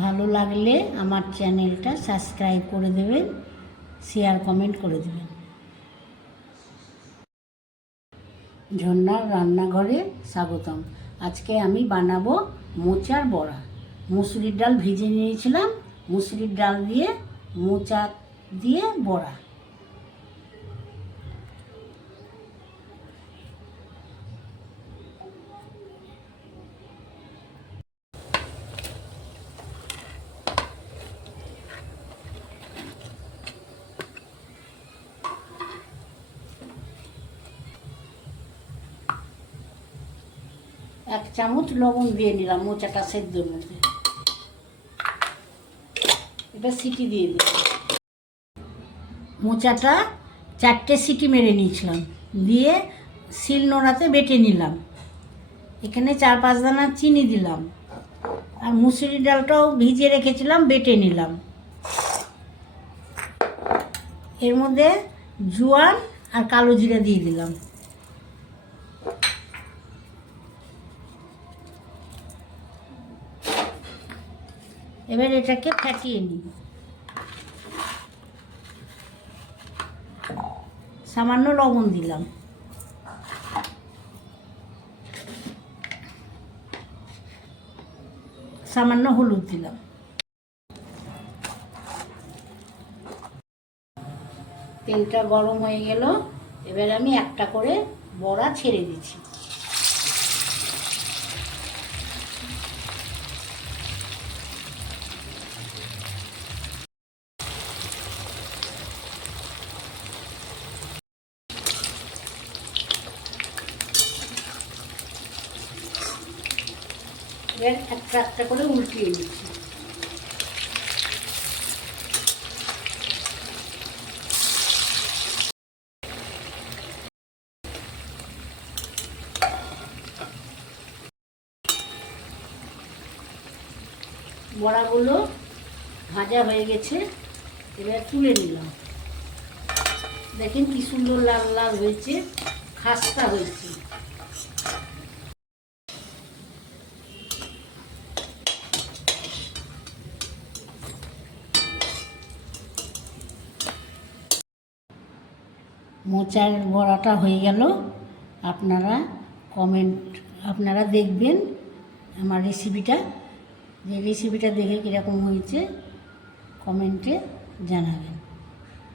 ভালো লাগলে আমার চ্যানেলটা সাবস্ক্রাইব করে দেবেন, শেয়ার কমেন্ট করে দেবেন। ঝর্ণার রান্নাঘরে স্বাগতম। আজকে আমি বানাবো মোচার বড়া। মুসুরির ডাল ভিজে নিয়েছিলাম, মুসুরির ডাল দিয়ে মোচা দিয়ে বড়া। এক চামচ লবণ দিয়ে নিলাম মোচাটা সেদ্ধর মধ্যে। এবার সিটি দিয়ে দিলাম। মোচাটা 4টে সিটি মেরে নিয়েছিলাম, দিয়ে শিলনোড়াতে বেটে নিলাম। এখানে 4-5 দানা চিনি দিলাম, আর মুসুরি ডালটাও ভিজিয়ে রেখেছিলাম, বেটে নিলাম। এর মধ্যে জোয়ান আর কালো জিরা দিয়ে দিলাম। এবার এটাকে ফেটিয়ে নিই। সামান্য লবণ দিলাম, সামান্য হলুদ দিলাম। তেলটা গরম হয়ে গেল, এবার আমি একটা করে বড়া ছেড়ে দিচ্ছি। এবার একটা একটা করে উল্টিয়ে দিচ্ছি। বড়াগুলো ভাজা হয়ে গেছে, এবার তুলে নিলাম। দেখেন কি সুন্দর লাল লাল হয়েছে, খাস্তা হয়েছে। মোচার বড়াটা হয়ে গেল। আপনারা দেখবেন আমার রেসিপিটা, যে রেসিপিটা দেখে কীরকম হয়েছে কমেন্টে জানাবেন।